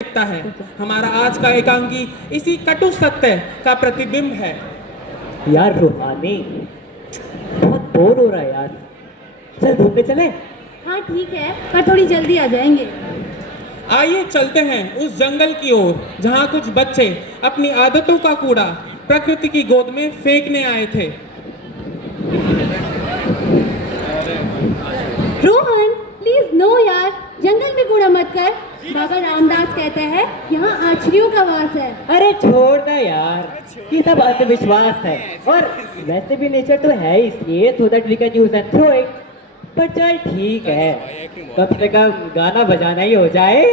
दिखता है। हमारा आज का एकांकी इसी कटु सत्य का प्रतिबिंब है। यार रूहानी, बहुत बोर हो रहा है यार, चल घूमने चले। हाँ ठीक है, पर थोड़ी जल्दी आ जाएंगे। आइए चलते हैं उस जंगल की ओर जहाँ कुछ बच्चे अपनी आदतों का कूड़ा प्रकृति की गोद में फेंकने आए थे। रोहन प्लीज नो यार, जंगल में कूड़ा मत कर। बाबा रामदास कहते हैं यहाँ आछड़ियों का वास है। अरे छोड़ ना यार, ये सब अंधविश्वास है और वैसे भी नेचर तो है इसलिए so that we can use and throw it। पर चल ठीक है, कम से कम गाना बजाना ही हो जाए।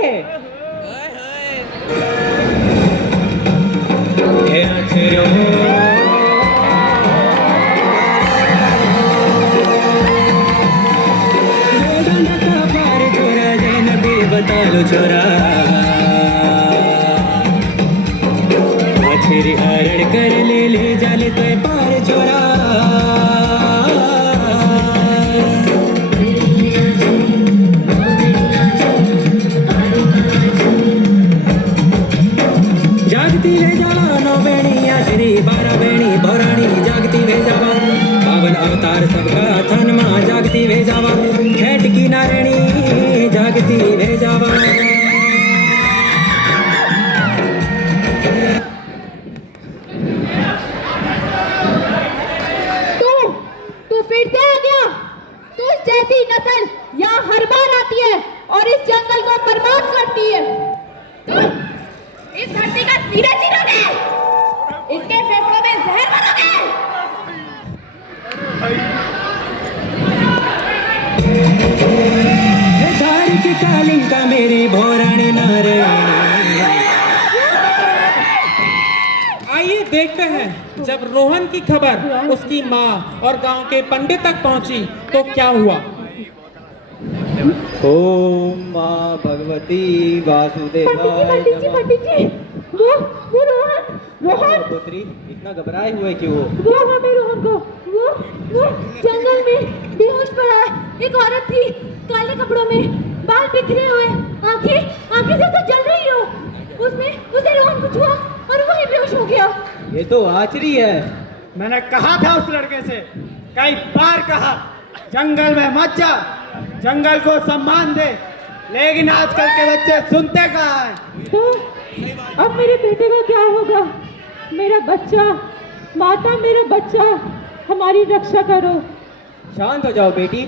बता लो छोरा, मछली हरण कर ले जाले तो पार छोरा। जागती वे जावा नौ बेणी आचरी 12 बेणी बौराणी, जागती वे जावा पावन अवतार सबका थन माँ, जागती वे जावा खेट की नारणी, जागती वे जावा। तू फिर से आ गया। तू जैसी नस्ल यहाँ हर बार आती है और इस जंगल को बर्बाद करती है। तुम इस धरती का सिरा चीरोगे, इसके फेफड़ों में जहर भरोगे। धारी की कालिंका मेरी भोरानी नारायणी। आइए देखते हैं जब रोहन की खबर उसकी माँ और गांव के पंडित तक पहुंची तो क्या हुआ। ओम माँ भगवती वासुदेवाय नमः। पंडित जी, वो रोहन पुत्री इतना घबराए हुए क्यों? वो हमें रोहन को वो जंगल में बेहोश पड़ा है। एक औरत थी काले कपड़ों में, बाल बिखरे हुए, आंखें से तो जल रही हो। उसे रोहन कुछ हुआ और वो ही बेहोश हो गया। ये तो आचरी है। मैंने कहा था उस लड़के से, कई बार कहा जंगल में मत जा, जंगल को सम्मान दे, लेकिन आजकल के बच्चे सुनते कहाँ हैं। तो अब मेरे बेटे का क्या होगा? मेरा बच्चा, माता मेरा बच्चा, हमारी रक्षा करो। शांत हो जाओ बेटी,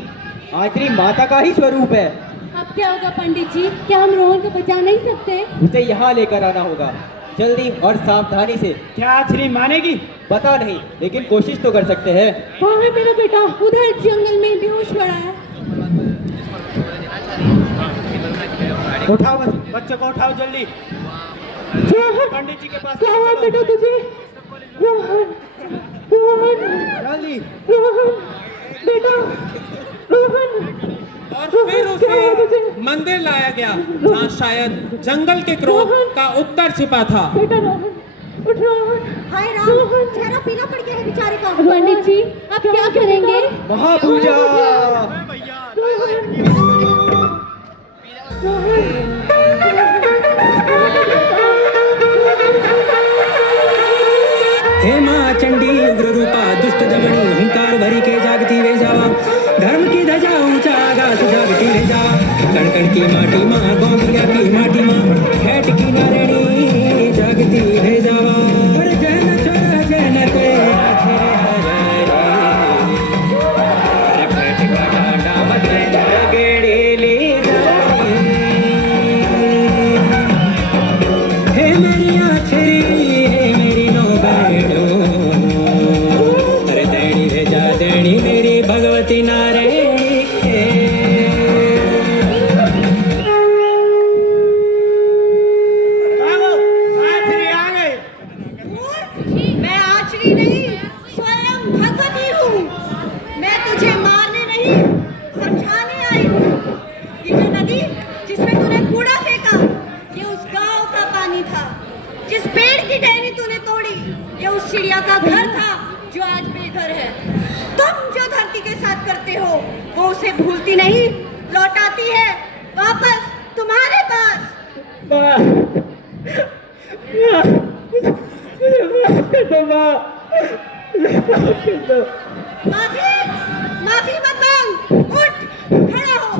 आचरी माता का ही स्वरूप है। अब क्या होगा पंडित जी? क्या हम रोहन को बचा नहीं सकते? उसे यहाँ लेकर आना होगा, जल्दी और सावधानी से। क्या आचरी मानेगी? पता नहीं, लेकिन कोशिश तो कर सकते हैं। कहाँ है मेरा बेटा? उधर जंगल में बेहोश पड़ा है। उठाओ बच्चे को, उठाओ जल्दी। पंडित जी के पास क्या हुआ बेटा तुझे? रोहन, जल्दी। बेटा रोहन। और फिर उसे मंदिर लाया गया जहाँ शायद जंगल के क्रोध का उत्तर छिपा था। बेटा रोहन, उठ रोहन। हाय राम, चेहरा पीला पड़ गया है बेचारे का। पंडित जी अब क्या करेंगे? महापूजा। हे माँ चंडी उग्र रूपा दुष्ट दमनी, हुंकार भरी के जागती वे जावा, धर्म की ध्वजा ऊंचा आकाश जागती वे जावा। कण कण की माटी माँ, गौंदिया की माटी माँ, खेट की नारायणी, जागती वे जावा। अरे जय न छोरा जय न ते आछे हरे, खेट का डांडा बदले गेड़ी ली जाए। हे मेरी आछरी, हे मेरी नो बैठो, अरे देणी भेजा देणी मेरी भगवती नारायणी के। आचरी आ गई। मैं आचरी नहीं, स्वयं भगवती हूँ। मैं तुझे मारने नहीं, समझाने आई हूँ। ये जो नदी जिसमें तूने कूड़ा फेंका, ये उस गांव का पानी था। जिस पेड़ की टहनी तूने तोड़ी, ये उस चिड़िया का घर था जो आज बेघर है। तुम जो धरती के साथ करते हो, वो उसे भूलती नहीं, लौटाती है वापस तुम्हारे पास। माँ, मुझे माफ कर दो माँ, मुझे माफ कर दो। माफी माफी मत मांग, उठ खड़ा हो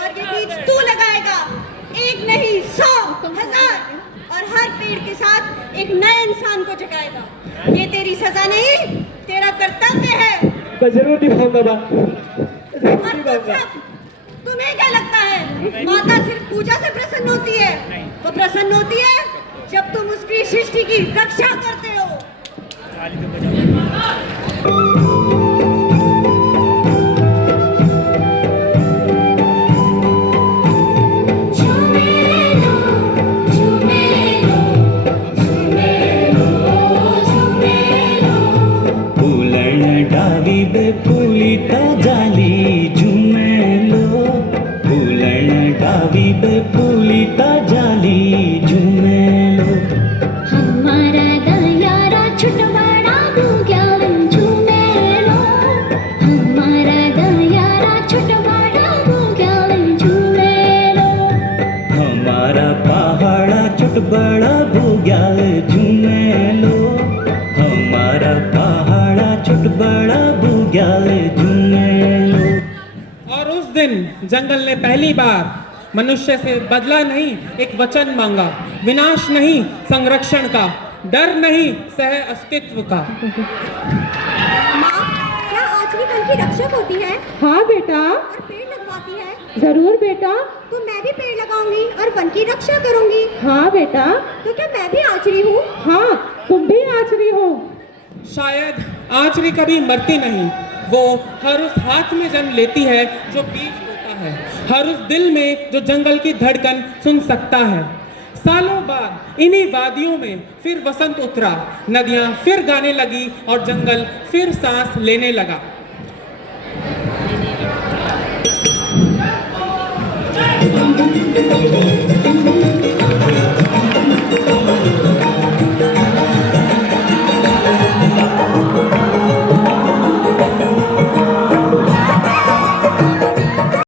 और ये बीज तू लगाएगा, एक नहीं 100 1000 और हर पेड़ के साथ एक नए इंसान को जगाएगा। ये तेरी सजा नहीं, तेरा कर्तव्य है। मैं जरूर निभाऊंगा माँ, जरूर और निभाऊंगा। तुम्हें क्या लगता है माता सिर्फ पूजा से प्रसन्न होती है? वो प्रसन्न होती है जब तुम उसकी सृष्टि की रक्षा करते हो। फूलन डावी बे फूलिता जाली झुमेलो, फूलन डावी बे फूलिता जाली झुमेलो। हमारा दयारा छुटवाड़ा भूग्याल झूमेलो, हमारा दयारा छुटवाड़ा भूग्याल झूमेलो। हमारा पहाड़ा छुट बड़ा भूग्याल झुमेलो, हमारा पहाड़ा छुट बड़ा भूग्याल झुमेलो। और उस दिन जंगल ने पहली बार मनुष्य से बदला नहीं, एक वचन मांगा, विनाश नहीं संरक्षण का, डर नहीं सह अस्तित्व का। माँ, क्या आचरी वन की रक्षक होती है हाँ बेटा, और पेड़ लगवाती है? जरूर बेटा। तो मैं भी पेड़ लगाऊंगी और वन की रक्षा करूंगी। हाँ बेटा। तो क्या मैं भी आचरी हूँ? हाँ, तुम भी आचरी हो। शायद आचरी कभी मरती नहीं, वो हर उस हाथ में जन्म लेती है जो बीज बोता है, हर उस दिल में जो जंगल की धड़कन सुन सकता है। सालों बाद इन्हीं वादियों में फिर वसंत उतरा, नदियां फिर गाने लगी और जंगल फिर सांस लेने लगा।